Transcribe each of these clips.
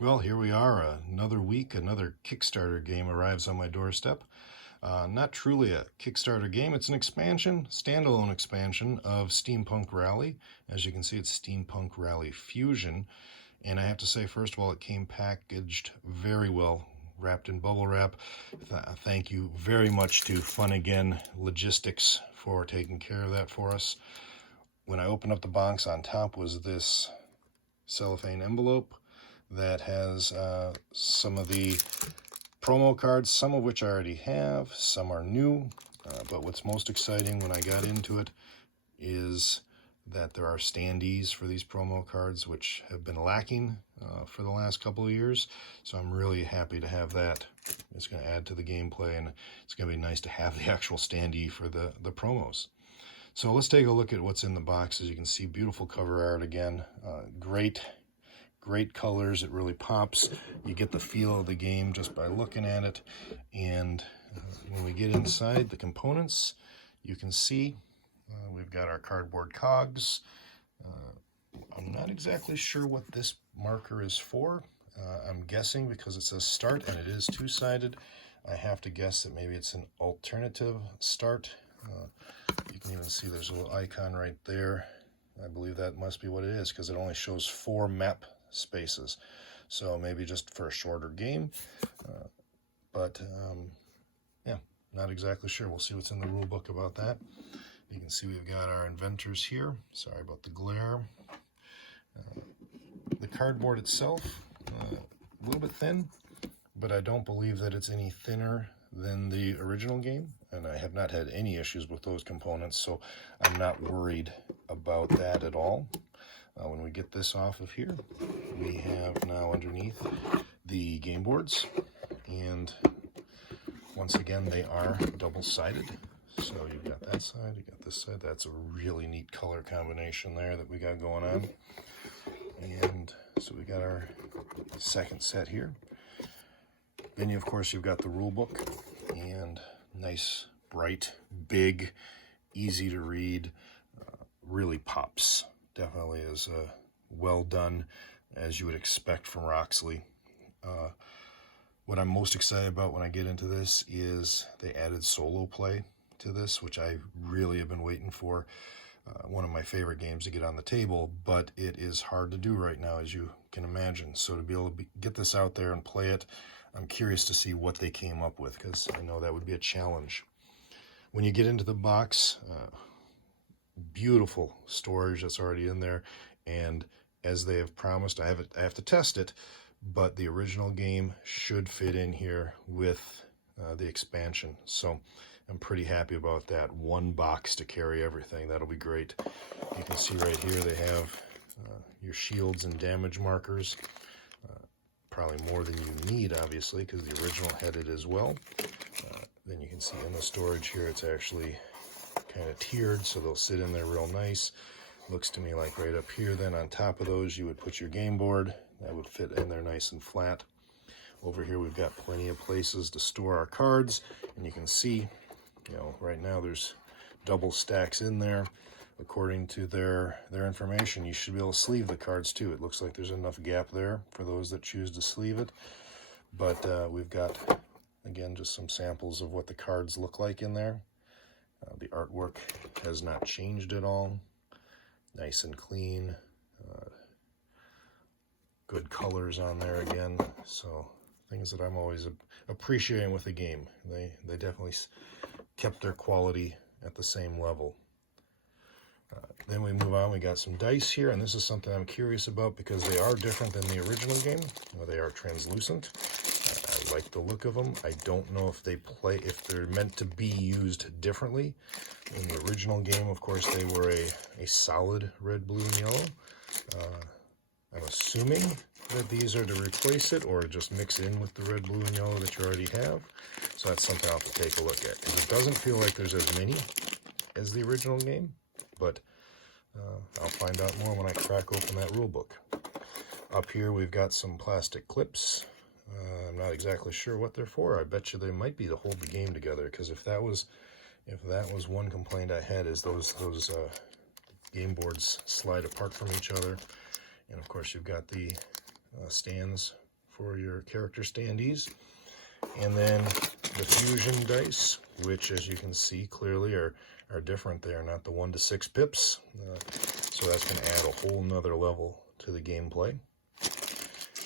Well, here we are. Another week, another Kickstarter game arrives on my doorstep. Not truly a Kickstarter game, it's an expansion, standalone expansion of Steampunk Rally. As you can see, it's Steampunk Rally Fusion. And I have to say, first of all, it came packaged very well, wrapped in bubble wrap. Thank you very much to Fun Again Logistics for taking care of that for us. When I opened up the box, on top was this cellophane envelope that has some of the promo cards, some of which I already have, some are new, but what's most exciting when I got into it is that there are standees for these promo cards, which have been lacking for the last couple of years, so I'm really happy to have that. It's going to add to the gameplay, and it's going to be nice to have the actual standee for the promos. So let's take a look at what's in the box. As you can see, beautiful cover art again, great colors. It really pops. You get the feel of the game just by looking at it. And when we get inside the components, you can see we've got our cardboard cogs. I'm not exactly sure what this marker is for. I'm guessing because it says start and it is two-sided, I have to guess that maybe it's an alternative start. You can even see there's a little icon right there. I believe that must be what it is because it only shows 4 map spaces, so maybe just for a shorter game, but yeah, not exactly sure. We'll see what's in the rule book about that. You can see we've got our inventors here. Sorry about the glare. The cardboard itself, a little bit thin, but I don't believe that it's any thinner than the original game, and I have not had any issues with those components, so I'm not worried about that at all. When we get this off of here, we have now underneath the game boards, and once again they are double-sided. So you've got that side, you got this side. That's a really neat color combination there that we got going on. And so we got our second set here. Then of course you've got the rule book, and nice, bright, big, easy to read, really pops. Definitely is well done, as you would expect from Roxley. What I'm most excited about when I get into this is they added solo play to this, which I really have been waiting for. One of my favorite games to get on the table, but it is hard to do right now, as you can imagine. So to be able to get this out there and play it, I'm curious to see what they came up with, because I know that would be a challenge. When you get into the box, beautiful storage that's already in there, and as they have promised, I have to test it, but the original game should fit in here with the expansion, so I'm pretty happy about that. One box to carry everything, that'll be great. You can see right here they have your shields and damage markers, probably more than you need, obviously, because the original had it as well. Then you can see in the storage here, it's actually kind of tiered, so they'll sit in there real nice. Looks to me like right up here, then on top of those you would put your game board. That would fit in there nice and flat. Over here we've got plenty of places to store our cards, and you can see, you know, right now there's double stacks in there. According to their information, you should be able to sleeve the cards too. It looks like there's enough gap there for those that choose to sleeve it. But we've got, again, just some samples of what the cards look like in there. The artwork has not changed at all. Nice and clean. Good colors on there again. So things that I'm always appreciating with the game. They definitely kept their quality at the same level. Then we move on. We got some dice here, and this is something I'm curious about because they are different than the original game. They are translucent. I like the look of them. I don't know if they're meant to be used differently. In the original game, of course, they were a solid red, blue, and yellow. I'm assuming that these are to replace it or just mix in with the red, blue, and yellow that you already have. So that's something I'll have to take a look at. And it doesn't feel like there's as many as the original game, but I'll find out more when I crack open that rule book. Up here we've got some plastic clips. I'm not exactly sure what they're for. I bet you they might be to hold the game together, because if that was one complaint I had, is those game boards slide apart from each other. And of course you've got the stands for your character standees. And then the fusion dice, which as you can see clearly are different. They are not the 1 to 6 pips. So that's going to add a whole nother level to the gameplay.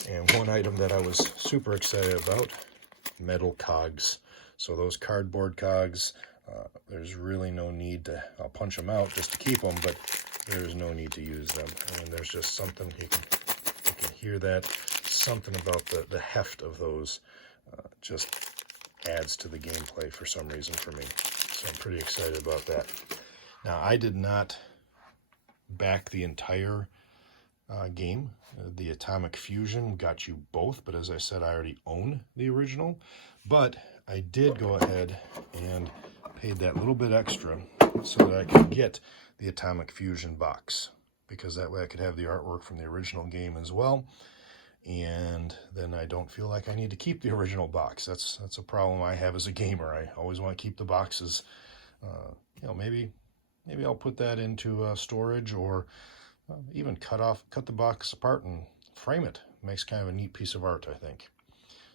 And one item that I was super excited about, metal cogs. So those cardboard cogs, there's really no need to, I'll punch them out just to keep them, but there's no need to use them. I mean, there's just something, you can hear that, something about the heft of those just adds to the gameplay for some reason for me. So I'm pretty excited about that. Now, I did not back the entire game. The Atomic Fusion got you both, but as I said, I already own the original. But I did go ahead and paid that little bit extra so that I could get the Atomic Fusion box, because that way I could have the artwork from the original game as well. And then I don't feel like I need to keep the original box. That's a problem I have as a gamer. I always want to keep the boxes. You know, maybe I'll put that into storage, or even cut the box apart and frame it. Makes kind of a neat piece of art, I think.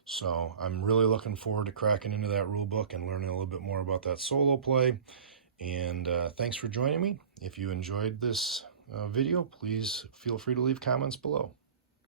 So I'm really looking forward to cracking into that rule book and learning a little bit more about that solo play. And thanks for joining me. If you enjoyed this video, please feel free to leave comments below.